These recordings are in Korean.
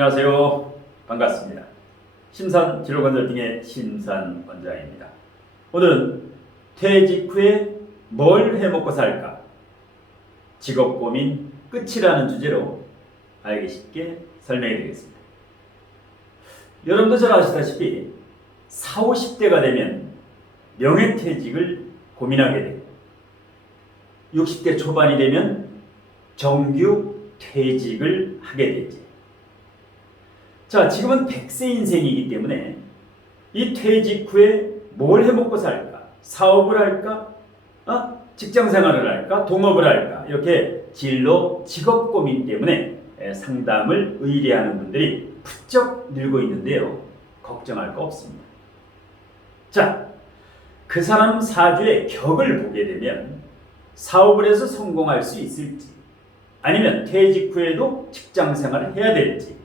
안녕하세요. 반갑습니다. 심산 진로건설팅의 심산 원장입니다. 오늘은 퇴직 후에 뭘 해먹고 살까? 직업 고민 끝이라는 주제로 알기 쉽게 설명해 드리겠습니다. 여러분도 잘 아시다시피 40, 50대가 되면 명예퇴직을 고민하게 되고 60대 초반이 되면 정규 퇴직을 하게 되지. 자, 지금은 100세 인생이기 때문에 이 퇴직 후에 뭘 해먹고 살까? 사업을 할까? 직장 생활을 할까? 동업을 할까? 이렇게 진로, 직업 고민 때문에 상담을 의뢰하는 분들이 부쩍 늘고 있는데요. 걱정할 거 없습니다. 자, 그 사람 사주의 격을 보게 되면 사업을 해서 성공할 수 있을지, 아니면 퇴직 후에도 직장 생활을 해야 될지,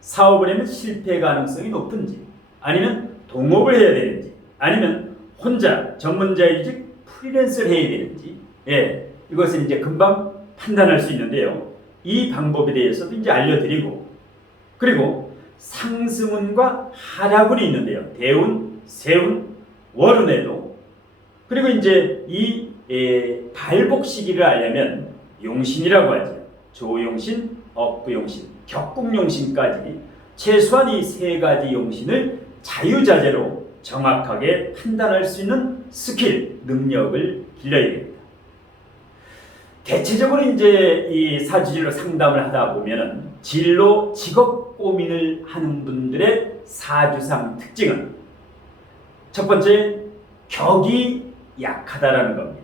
사업을 하면 실패 가능성이 높은지, 아니면 동업을 해야 되는지, 아니면 혼자 전문자이직 프리랜서를 해야 되는지, 이것은 이제 금방 판단할 수 있는데요. 이 방법에 대해서도 이제 알려드리고, 그리고 상승운과 하락운이 있는데요. 대운, 세운, 월운에도, 그리고 이제 이 발복 시기를 알려면 용신이라고 하죠. 조용신, 억부용신, 격국용신까지 최소한 이 세 가지 용신을 자유자재로 정확하게 판단할 수 있는 스킬, 능력을 길러야 됩니다. 대체적으로 이제 이 사주진로 상담을 하다 보면은 진로, 직업 고민을 하는 분들의 사주상 특징은 첫 번째, 격이 약하다라는 겁니다.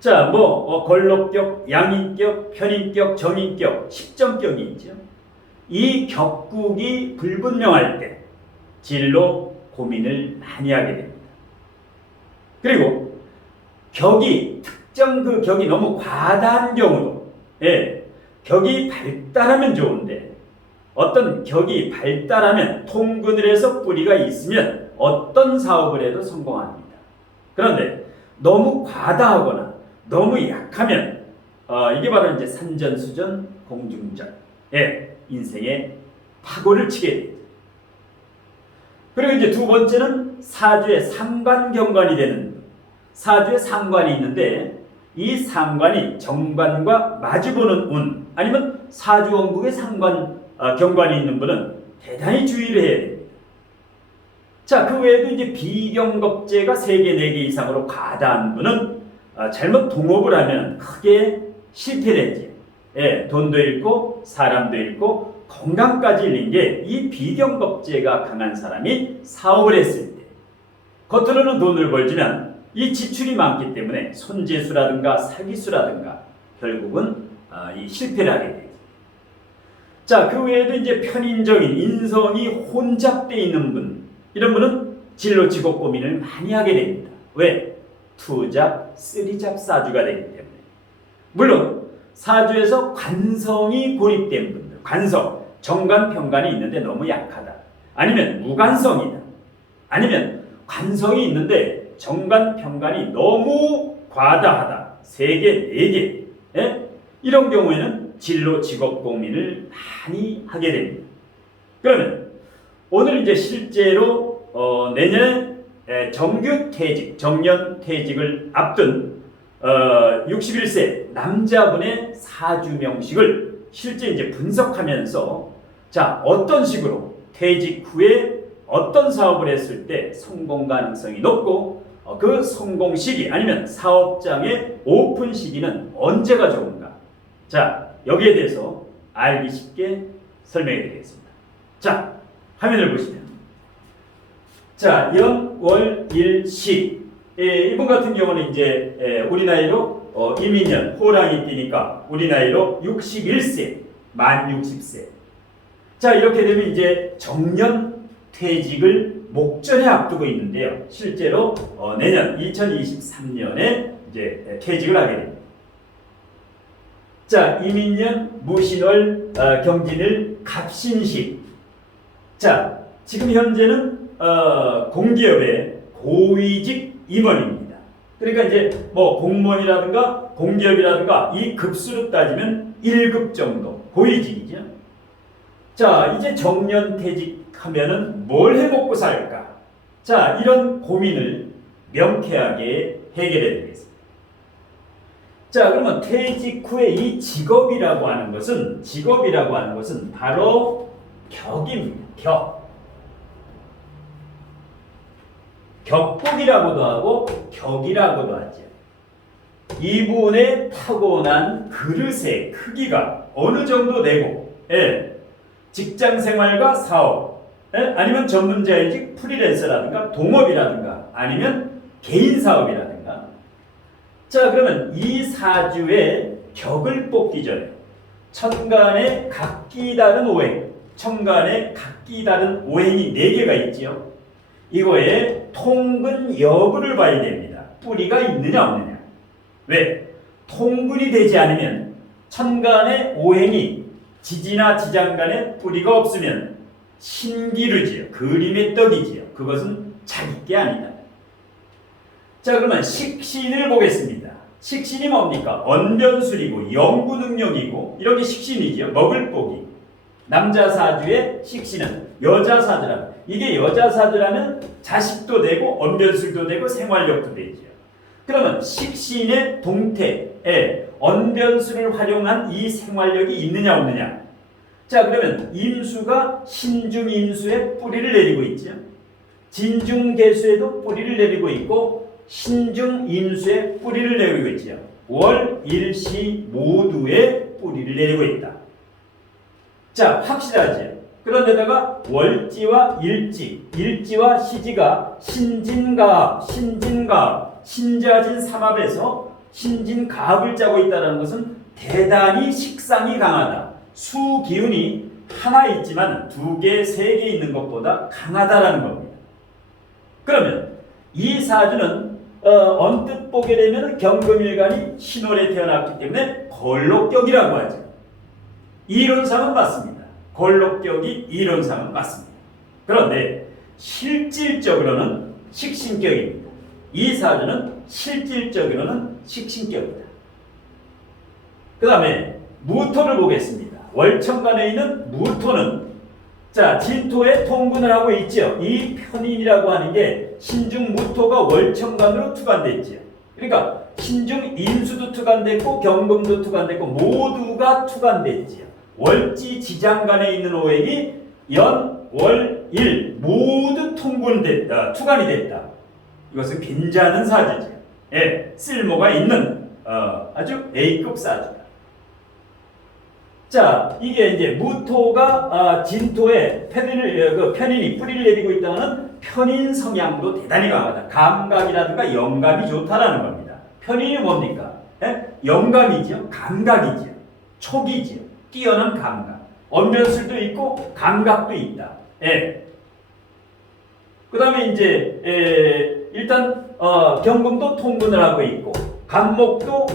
자, 걸록격, 양인격, 편인격, 정인격, 십정격이 있죠. 이 격국이 불분명할 때 진로 고민을 많이 하게 됩니다. 그리고 특정 그 격이 너무 과다한 경우도, 격이 발달하면 좋은데, 어떤 격이 발달하면 통근을 해서 뿌리가 있으면 어떤 사업을 해도 성공합니다. 그런데 너무 과다하거나 너무 약하면 이게 바로 이제 산전수전 공중전, 인생의 파고를 치게 됩니다. 그리고 이제 두 번째는 사주의 상관경관이 되는, 사주에 상관이 있는데 이 상관이 정관과 마주보는 운, 아니면 사주원국에 경관이 있는 분은 대단히 주의를 해야 됩니다. 자, 그 외에도 이제 비경겁제가 3개, 4개 이상으로 과다한 분은 잘못 동업을 하면 크게 실패되지. 돈도 잃고 사람도 잃고 건강까지 잃는 게 이 비경겁제가 강한 사람이 사업을 했을 때, 겉으로는 돈을 벌지만 이 지출이 많기 때문에 손재수라든가 사기수라든가 결국은 이 실패를 하게 되죠. 자, 그 외에도 이제 편인적인 인성이 혼잡되어 있는 분, 이런 분은 진로 직업 고민을 많이 하게 됩니다. 왜? 투잡, 쓰리잡 사주가 되기 때문에. 물론 사주에서 관성이 고립된 분들, 관성, 정관, 편관이 있는데 너무 약하다, 아니면 무관성이다, 아니면 관성이 있는데 정관, 편관이 너무 과다하다, 3개, 4개, 이런 경우에는 진로 직업 고민을 많이 하게 됩니다. 그러면 오늘 이제 실제로 내년에 정규 퇴직, 정년 퇴직을 앞둔 61세 남자분의 사주 명식을 실제 이제 분석하면서, 자, 어떤 식으로 퇴직 후에 어떤 사업을 했을 때 성공 가능성이 높고 그 성공 시기, 아니면 사업장의 오픈 시기는 언제가 좋은가, 자, 여기에 대해서 알기 쉽게 설명해 드리겠습니다. 자, 화면을 보시면, 자, 연, 월, 일, 시. 이분 같은 경우는 이제 우리 나이로 이민년, 호랑이 띠니까 우리 나이로 61세, 만 60세. 자, 이렇게 되면 이제 정년 퇴직을 목전에 앞두고 있는데요. 실제로 내년 2023년에 이제 퇴직을 하게 됩니다. 자, 이민년, 무신월, 경진을, 갑신시. 자, 지금 현재는 공기업의 고위직 임원입니다. 그러니까 이제 공무원이라든가 공기업이라든가 이 급수로 따지면 1급 정도 고위직이죠. 자, 이제 정년퇴직하면은 뭘 해먹고 살까? 자, 이런 고민을 명쾌하게 해결해 드리겠습니다. 자, 그러면 퇴직 후에 이 직업이라고 하는 것은 바로 격입니다. 격복이라고도 하고 격이라고도 하죠. 이분의 타고난 그릇의 크기가 어느 정도 되고, 직장 생활과 사업, 아니면 전문자의직 프리랜서라든가 동업이라든가 아니면 개인 사업이라든가. 자, 그러면 이 사주의 격을 뽑기 전에 천간에 각기 다른 오행, 천간에 각기 다른 오행이 4개가 있지요. 이거에 통근 여부를 봐야 됩니다. 뿌리가 있느냐 없느냐. 왜? 통근이 되지 않으면 천간의 오행이 지지나 지장간에 뿌리가 없으면 신기루지요. 그림의 떡이지요. 그것은 자기 게 아니다. 자, 그러면 식신을 보겠습니다. 식신이 뭡니까? 언변술이고 연구 능력이고 이렇게 식신이지요. 먹을 복이. 남자 사주의 식신은 여자 사주라. 이게 여자 사주라면 자식도 되고 언변술도 되고 생활력도 되죠. 그러면 식신의 동태에 언변술을 활용한 이 생활력이 있느냐 없느냐. 자, 그러면 임수가 신중임수에 뿌리를 내리고 있죠. 진중개수에도 뿌리를 내리고 있고 신중임수에 뿌리를 내리고 있죠. 월, 일시 모두에 뿌리를 내리고 있다. 자, 확실하죠. 그런데다가 월지와 일지와 시지가 신진가합, 신자진 삼합에서 신진가합을 짜고 있다는 것은 대단히 식상이 강하다. 수 기운이 하나 있지만 2개, 3개 있는 것보다 강하다라는 겁니다. 그러면 이 사주는 언뜻 보게 되면 경금일간이 신월에 태어났기 때문에 걸록격이라고 하죠. 이론상은 맞습니다. 걸록격이 이론상은 맞습니다. 그런데 실질적으로는 식신격입니다. 이 사주는 실질적으로는 식신격이다. 그 다음에 무토를 보겠습니다. 월천간에 있는 무토는 자, 진토에 통근을 하고 있죠. 이 편인이라고 하는 게 신중무토가 월천간으로 투관됐죠. 그러니까 신중인수도 투관됐고 경금도 투관됐고 모두가 투관됐죠. 월지 지장간에 있는 오행이 연, 월, 일 모두 통근됐다. 투관이 됐다. 이것은 괜찮은 사주죠. 쓸모가 있는 아주 A급 사주다. 자, 이게 이제 무토가 진토에 편인이 뿌리를 내리고 있다는 편인 성향도 대단히 강하다. 감각이라든가 영감이 좋다라는 겁니다. 편인이 뭡니까? 영감이죠. 감각이죠. 촉이죠. 뛰어난 감각. 언변술도 있고 감각도 있다. 그 다음에 이제 일단 경금도 통근을 하고 있고 간목도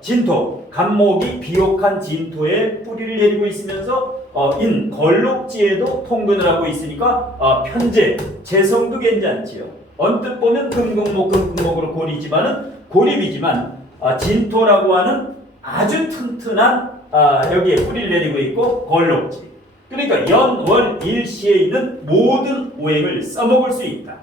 진토. 간목이 비옥한 진토에 뿌리를 내리고 있으면서 걸록지에도 통근을 하고 있으니까 편재, 재성도 괜찮지요. 언뜻 보면 금금목으로 고립이지만 진토라고 하는 아주 튼튼한 여기에 뿌리를 내리고 있고 걸록지. 그러니까 연, 월, 일시에 있는 모든 오행을 써먹을 수 있다.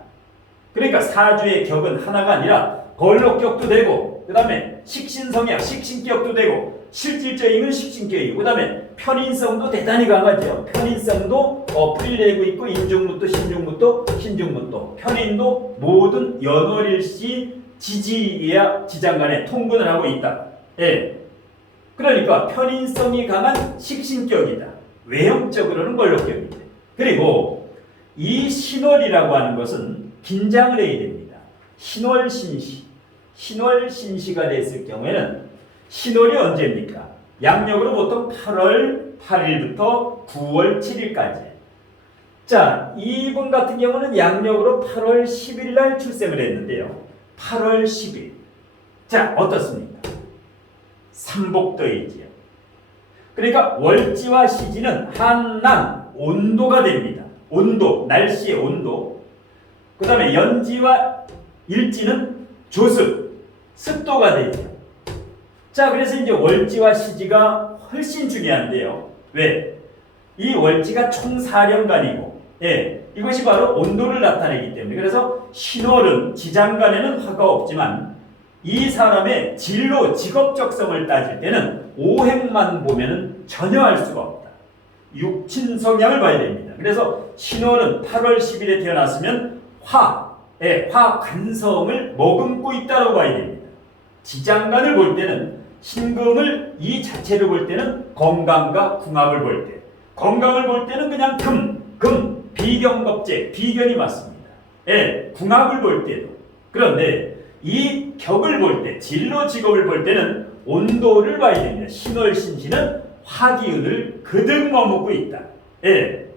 그러니까 사주의 격은 하나가 아니라 걸록격도 되고 그 다음에 식신성향, 식신격도 되고 실질적인 식신격이고 그 다음에 편인성도 대단히 강하죠. 편인성도 뿌리를 내고 있고 인중무토, 신중무토 편인도 모든 연월일시 지지야 지장간에 통근을 하고 있다. 그러니까 편인성이 강한 식신격이다. 외형적으로는 걸록격이다. 그리고 이 신월이라고 하는 것은 긴장을 해야 됩니다. 신월신시가 됐을 경우에는 신월이 언제입니까? 양력으로 보통 8월 8일부터 9월 7일까지. 자, 이분 같은 경우는 양력으로 8월 10일 날 출생을 했는데요. 8월 10일. 자, 어떻습니까? 삼복도이지요. 그러니까 월지와 시지는 한난, 온도가 됩니다. 온도, 날씨의 온도. 그 다음에 연지와 일지는 조습, 습도가 되죠. 자, 그래서 이제 월지와 시지가 훨씬 중요한데요. 왜? 이 월지가 총 4년간이고, 예, 이것이 바로 온도를 나타내기 때문에 그래서 신월은 지장간에는 화가 없지만 이 사람의 진로 직업적성을 따질 때는 오행만 보면은 전혀 알 수가 없다. 육친 성향을 봐야 됩니다. 그래서 신월은 8월 10일에 태어났으면 화 관성을 머금고 있다고 봐야 됩니다. 지장간을 볼 때는 신금을 이 자체를 볼 때는 건강과 궁합을 볼 때, 건강을 볼 때는 그냥 금, 비견겁제, 비견이 맞습니다. 예, 궁합을 볼 때도. 그런데 이 격을 볼 때, 진로 직업을 볼 때는 온도를 봐야 됩니다. 신월신신은 화기운을 그득 머금고 있다. 예.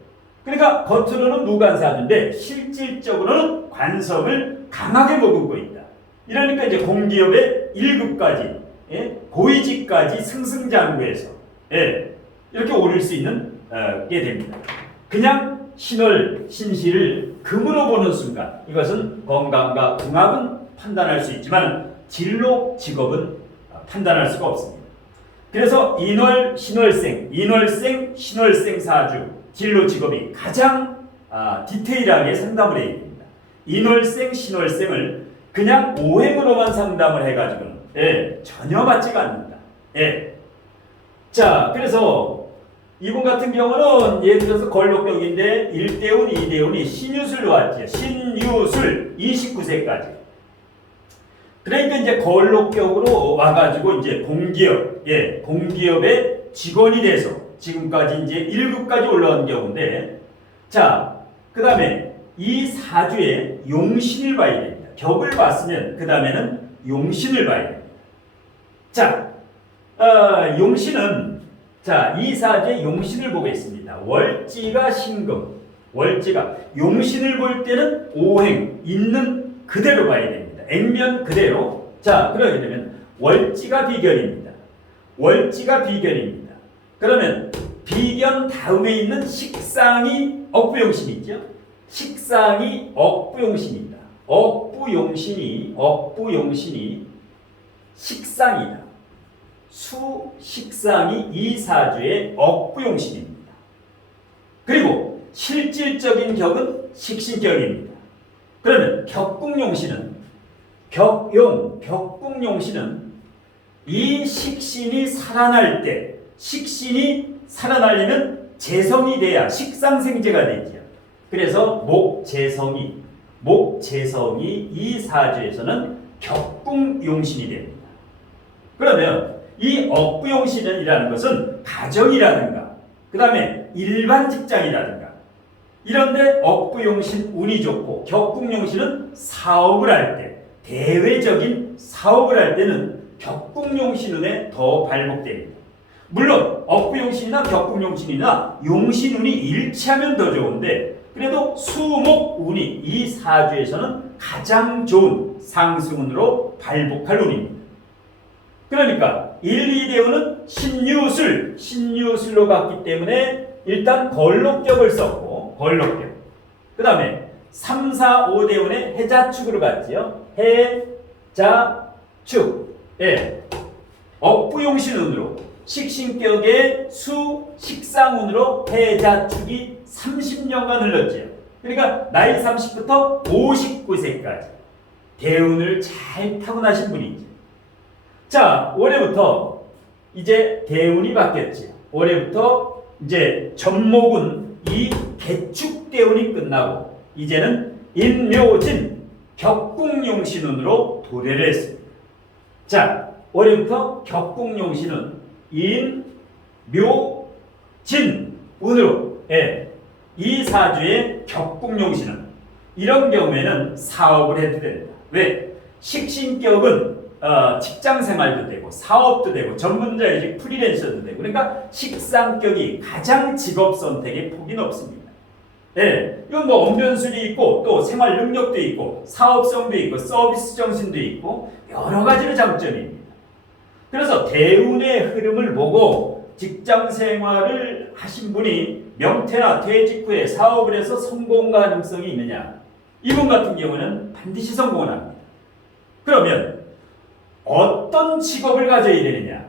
그러니까 겉으로는 무관사주인데 실질적으로는 관성을 강하게 머금고 있다. 이러니까 이제 공기업의 1급까지, 예? 고위직까지 승승장구해서, 예, 이렇게 오를 수 있는 게 됩니다. 그냥 신월 신시를 금으로 보는 순간 이것은 건강과 궁합은 판단할 수 있지만 진로 직업은 판단할 수가 없습니다. 그래서 인월 신월생, 신월생 사주 진로 직업이 가장 디테일하게 상담을 해야 됩니다. 인월생 신월생을 그냥 오행으로만 상담을 해가지고는, 예, 전혀 맞지가 않는다. 예. 자, 그래서 이분 같은 경우는 예를 들어서 걸록격인데 1대운, 2대운이 신유술로 왔죠. 신유술 29세까지. 그러니까 이제 걸록격으로 와가지고 이제 공기업, 예, 공기업의 직원이 돼서 지금까지 이제 1급까지 올라온 경우인데, 자, 그 다음에 이 사주에 용신을 봐야 됩니다. 격을 봤으면 그 다음에는 용신을 봐야 됩니다. 자, 용신은, 자, 이 사주의 용신을 보겠습니다. 월지가 신금, 월지가 용신을 볼 때는 오행 있는 그대로 봐야 됩니다. 액면 그대로. 자, 그러게 되면 월지가 비견입니다. 월지가 비견입니다. 그러면 비견 다음에 있는 식상이 억부용신이죠. 식상이 억부용신입니다. 억부용신이 식상이다. 수식상이 이 사주의 억부용신입니다. 그리고 실질적인 격은 식신격입니다. 그러면 격국용신은 이 식신이 살아날 때, 식신이 살아나려면 재성이 돼야 식상생재가 되죠. 그래서 목재성이 이 사주에서는 격국용신이 됩니다. 그러면 이 억부용신이라는 것은 가정이라든가 그 다음에 일반 직장이라든가 이런데 억부용신 운이 좋고 격국용신은 사업을 할 때, 대외적인 사업을 할 때는 격국용신 운에 더 발목됩니다. 물론 억부용신이나 격국용신이나 용신운이 일치하면 더 좋은데 그래도 수목운이 이 사주에서는 가장 좋은 상승운으로 발복할 운입니다. 그러니까 1, 2대운은 신유술로 갔기 때문에 일단 걸록격을 썼고 걸록격. 그 다음에 3, 4, 5대운에 해자축으로 갔지요. 해자축. 예. 억부용신운으로 식신격의 식상운으로 해자축이 30년간 흘렀지요. 그러니까 나이 30부터 59세까지 대운을 잘 타고나신 분이죠. 자, 올해부터 이제 대운이 바뀌었지요. 올해부터 이제 전목은 이 개축대운이 끝나고 이제는 인묘진 격국용신운으로 도래를 했습니다. 자, 올해부터 격국용신은 인묘진운으로, 예, 이 사주의 격국용신은 이런 경우에는 사업을 해도 됩니다. 왜? 식신격은 직장생활도 되고 사업도 되고 전문자이직 프리랜서도 되고 그러니까 식상격이 가장 직업 선택의 폭이 높습니다. 예, 이건 뭐 언변술이 있고 또 생활 능력도 있고 사업성도 있고 서비스 정신도 있고 여러 가지로 장점입니다. 그래서 대운의 흐름을 보고 직장 생활을 하신 분이 명퇴나 퇴직 후에 사업을 해서 성공 가능성이 있느냐? 이분 같은 경우는 반드시 성공을 합니다. 그러면 어떤 직업을 가져야 되느냐?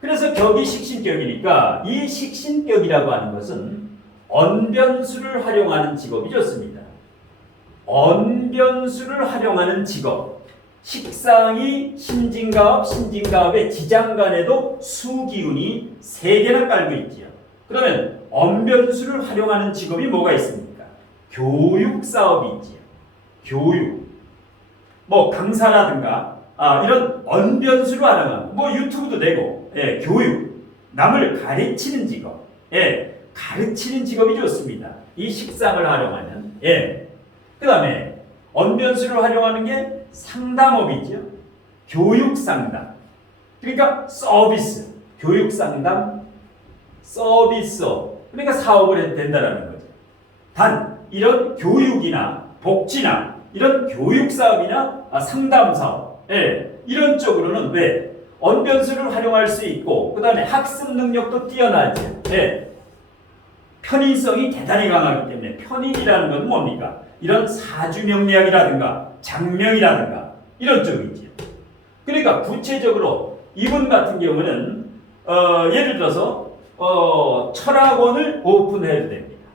그래서 격이 식신격이니까 이 식신격이라고 하는 것은 언변수를 활용하는 직업이 좋습니다. 언변수를 활용하는 직업. 식상이 신진가업, 신진가업의 지장간에도 수기운이 3개나 깔고 있지요. 그러면 언변수를 활용하는 직업이 뭐가 있습니까? 교육사업이 있지요. 교육. 뭐 강사라든가 이런 언변수를 활용하는 뭐 유튜브도 되고 교육. 남을 가르치는 직업. 가르치는 직업이 좋습니다. 이 식상을 활용하는. 그 다음에 언변수를 활용하는 게 상담업이죠. 교육상담. 그러니까 서비스. 교육상담, 서비스업. 그러니까 사업을 해도 된다는 거죠. 단 이런 교육이나 복지나 이런 교육사업이나 상담사업 이런 쪽으로는 왜? 언변수를 활용할 수 있고 그 다음에 학습 능력도 뛰어나죠. 편인성이 대단히 강하기 때문에 편인이라는 건 뭡니까? 이런 사주명리학이라든가 장명이라든가 이런 쪽이죠. 그러니까 구체적으로 이분 같은 경우는 예를 들어서 철학원을 오픈해도 됩니다.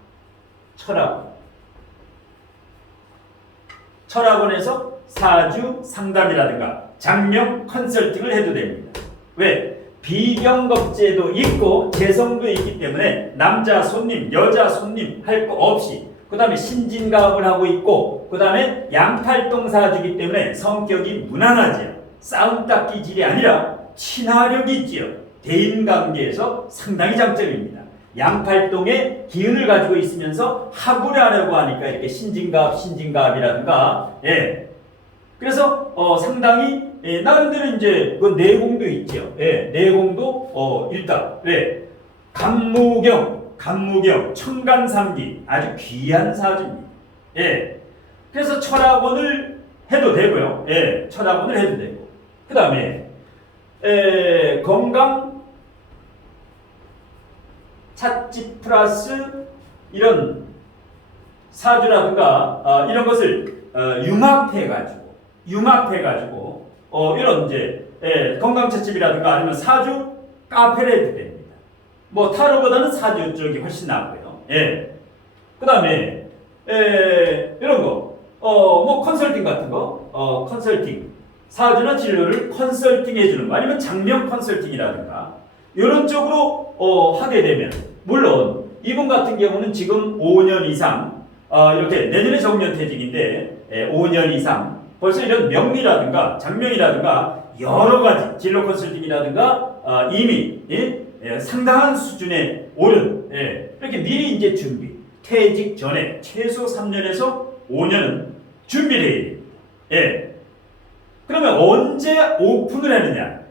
철학원에서 사주 상담이라든가 장명 컨설팅을 해도 됩니다. 왜? 비경겁제도 있고 재성도 있기 때문에 남자 손님, 여자 손님 할 거 없이 그 다음에 신진가업을 하고 있고 그 다음에 양팔동사주기 때문에 성격이 무난하지요. 싸움딱 기질이 아니라 친화력이 있지요. 대인관계에서 상당히 장점입니다. 양팔동의 기운을 가지고 있으면서 합을 하려고 하니까 이렇게 신진가업이라든가 그래서 상당히 나름대로 이제 그 내공도 있죠. 내공도 일단 간무경, 청간삼기 아주 귀한 사주입니다. 그래서 철학원을 해도 되고요. 철학원을 해도 되고 그 다음에 건강 찻집 플러스 이런 사주라든가 이런 것을 융합해가지고 이런 이제 건강 찻집이라든가 아니면 사주 카페를 해도 됩니다. 뭐 타로보다는 사주 쪽이 훨씬 낫고요. 그 다음에 이런 거 뭐 컨설팅 같은 거 컨설팅 사주나 진로를 컨설팅 해주는 거 아니면 장명 컨설팅이라든가 이런 쪽으로 하게 되면 물론 이분 같은 경우는 지금 5년 이상 이렇게 내년에 정년퇴직인데 5년 이상 벌써 이런 명리라든가 장명이라든가 여러 가지 진로 컨설팅이라든가 이미 상당한 수준에 오른 이렇게 미리 이제 준비 퇴직 전에 최소 3년에서 5년은 준비를 해야 됩니다. 그러면 언제 오픈을 하느냐?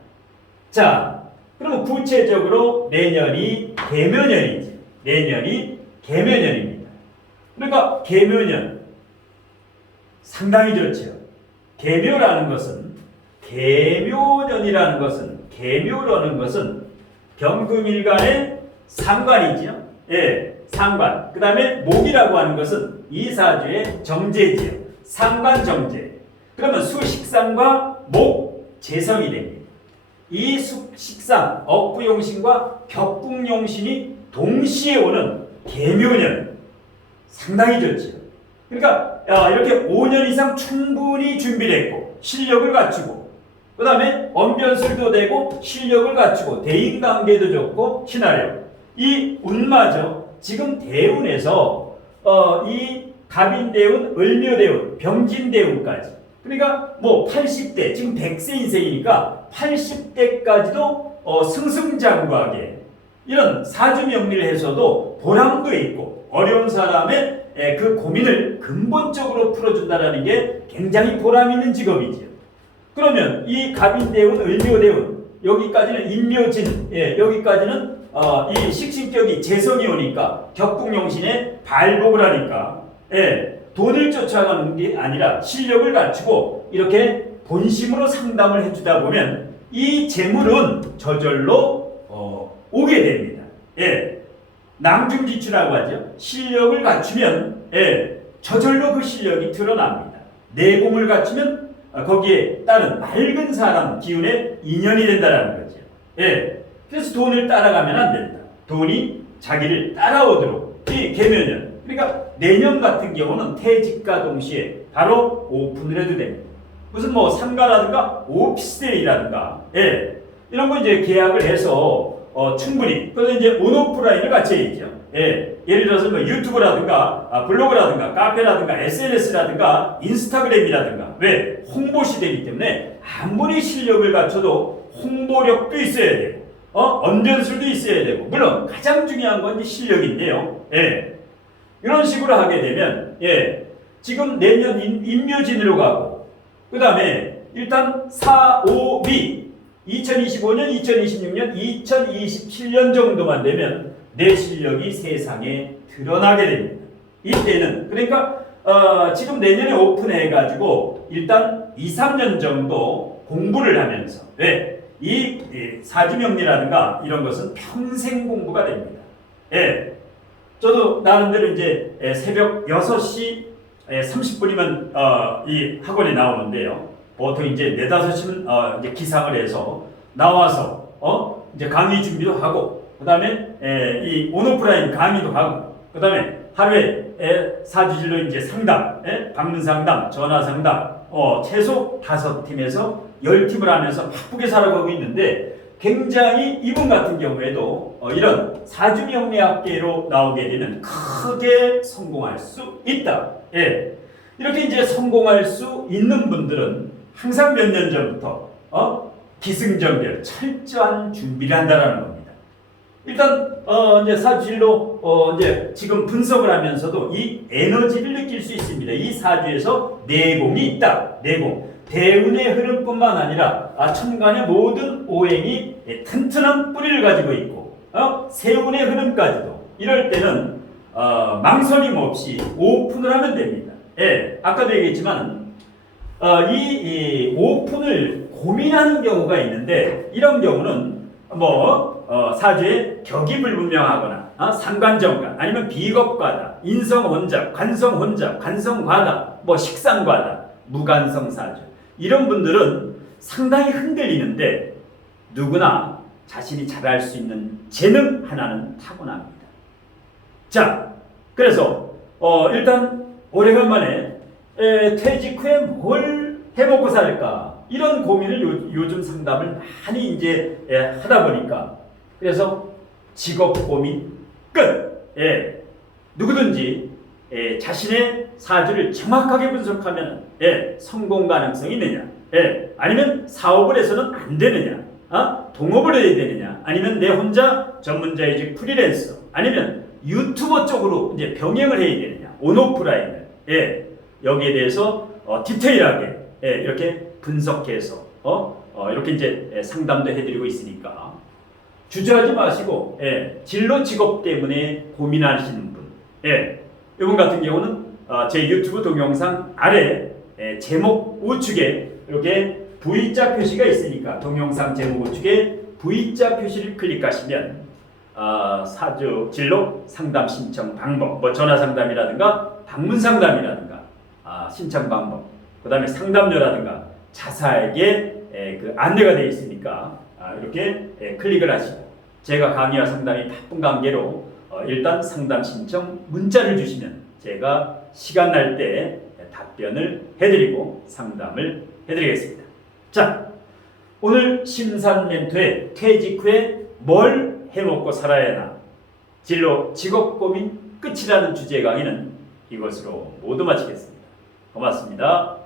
자, 그러면 구체적으로 내년이 개묘년이지. 내년이 개묘년입니다. 그러니까 개묘년 상당히 좋죠. 개묘라는 것은 개묘라는 것은 병금일간의 상관이지요. 상관. 그 다음에 목이라고 하는 것은 이 사주의 정제지요. 상관 정제. 그러면 수식상과 목 재성이 됩니다. 이 수식상 억부용신과 격국용신이 동시에 오는 개묘년 상당히 좋죠. 그러니까 이렇게 5년 이상 충분히 준비를 했고 실력을 갖추고 그 다음에 언변술도 되고 실력을 갖추고 대인관계도 좋고 친화력 이 운마저 지금 대운에서 이 갑인대운, 을묘대운, 병진대운까지 그러니까 뭐 80대 지금 100세 인생이니까 80대까지도 승승장구하게 이런 사주명리를 해서도 보람도 있고 어려운 사람의 그 고민을 근본적으로 풀어준다는 게 굉장히 보람 있는 직업이지요. 그러면 이 갑인대운, 을묘대운 여기까지는 인묘진 여기까지는 이 식신격이 재성이 오니까 격국용신에 발복을 하니까 돈을 쫓아가는 게 아니라 실력을 갖추고 이렇게 본심으로 상담을 해주다 보면 이 재물은 저절로 오게 됩니다. 낭중지추라고 하죠. 실력을 갖추면 저절로 그 실력이 드러납니다. 내공을 갖추면 거기에 따른 맑은 사람 기운에 인연이 된다는 거죠. 그래서 돈을 따라가면 안 된다. 돈이 자기를 따라오도록 이 계면연. 그러니까 내년 같은 경우는 퇴직과 동시에 바로 오픈을 해도 됩니다. 무슨 뭐 상가라든가 오피스텔이라든가 이런 거 이제 계약을 해서 충분히 그래서 이제 온오프라인을 같이 해야죠. 예를 들어서 뭐 유튜브라든가 블로그라든가 카페라든가 SNS라든가 인스타그램이라든가 왜 홍보 시대이기 때문에 아무리 실력을 갖춰도 홍보력도 있어야 되고 언변술도 있어야 되고 물론 가장 중요한 건 실력인데요. 이런 식으로 하게 되면 지금 내년 임묘진으로 가고 그 다음에 일단 4, 5, 미 2025년, 2026년, 2027년 정도만 되면 내 실력이 세상에 드러나게 됩니다. 이때는 그러니까 지금 내년에 오픈해가지고 일단 2, 3년 정도 공부를 하면서 이 사주명리라든가 이런 것은 평생 공부가 됩니다. 저도 나름대로 이제 새벽 6시 30분이면 이 학원에 나오는데요. 보통 이제 4, 5시면 이제 기상을 해서 나와서 이제 강의 준비도 하고 그다음에 이 온오프라인 강의도 하고 그다음에 하루에 사주질로 이제 상담, 방문 상담, 전화 상담 최소 5팀에서 10팀을 하면서 바쁘게 살아가고 있는데 굉장히 이분 같은 경우에도 이런 사주명리학계로 나오게 되면 크게 성공할 수 있다. 이렇게 이제 성공할 수 있는 분들은 항상 몇 년 전부터 기승전결 철저한 준비를 한다라는 겁니다. 일단 이제 사주일로 이제 지금 분석을 하면서도 이 에너지를 느낄 수 있습니다. 이 사주에서 내공이 있다. 내공. 대운의 흐름뿐만 아니라 천간의 모든 오행이 튼튼한 뿌리를 가지고 있고 세운의 흐름까지도 이럴 때는 망설임 없이 오픈을 하면 됩니다. 아까도 얘기했지만 이 오픈을 고민하는 경우가 있는데 이런 경우는 사주에 격이 불분명하거나 상관정관 아니면 비겁과다, 인성혼잡, 관성혼잡, 관성과다, 식상과다, 무관성사주 이런 분들은 상당히 흔들리는데 누구나 자신이 잘할 수 있는 재능 하나는 타고납니다. 자, 그래서 일단 오래간만에 퇴직 후에 뭘 해먹고 살까 이런 고민을 요즘 상담을 많이 이제 하다 보니까 그래서 직업 고민 끝. 누구든지 자신의 사주를 정확하게 분석하면 성공 가능성이 있느냐, 아니면 사업을 해서는 안 되느냐, 동업을 해야 되느냐, 아니면 내 혼자 전문자이직 프리랜서, 아니면 유튜버 쪽으로 이제 병행을 해야 되느냐, 온오프라인을 여기에 대해서 디테일하게 이렇게 분석해서 이렇게 이제 상담도 해드리고 있으니까 주저하지 마시고 진로 직업 때문에 고민하시는 분, 이분 같은 경우는 제 유튜브 동영상 아래 제목 우측에 이렇게 V자 표시가 있으니까 동영상 제목 우측에 V자 표시를 클릭하시면 사주 진로 상담 신청 방법, 전화 상담이라든가 방문 상담이라든가 신청 방법, 그 다음에 상담료라든가 자세하게 그 안내가 되어 있으니까 이렇게 클릭을 하시고 제가 강의와 상담이 바쁜 관계로 일단 상담 신청 문자를 주시면 제가 시간 날 때 답변을 해드리고 상담을 해드리겠습니다. 자, 오늘 심산 멘토의 퇴직 후에 뭘 해먹고 살아야 하나 진로 직업 고민 끝이라는 주제 강의는 이것으로 모두 마치겠습니다. 고맙습니다.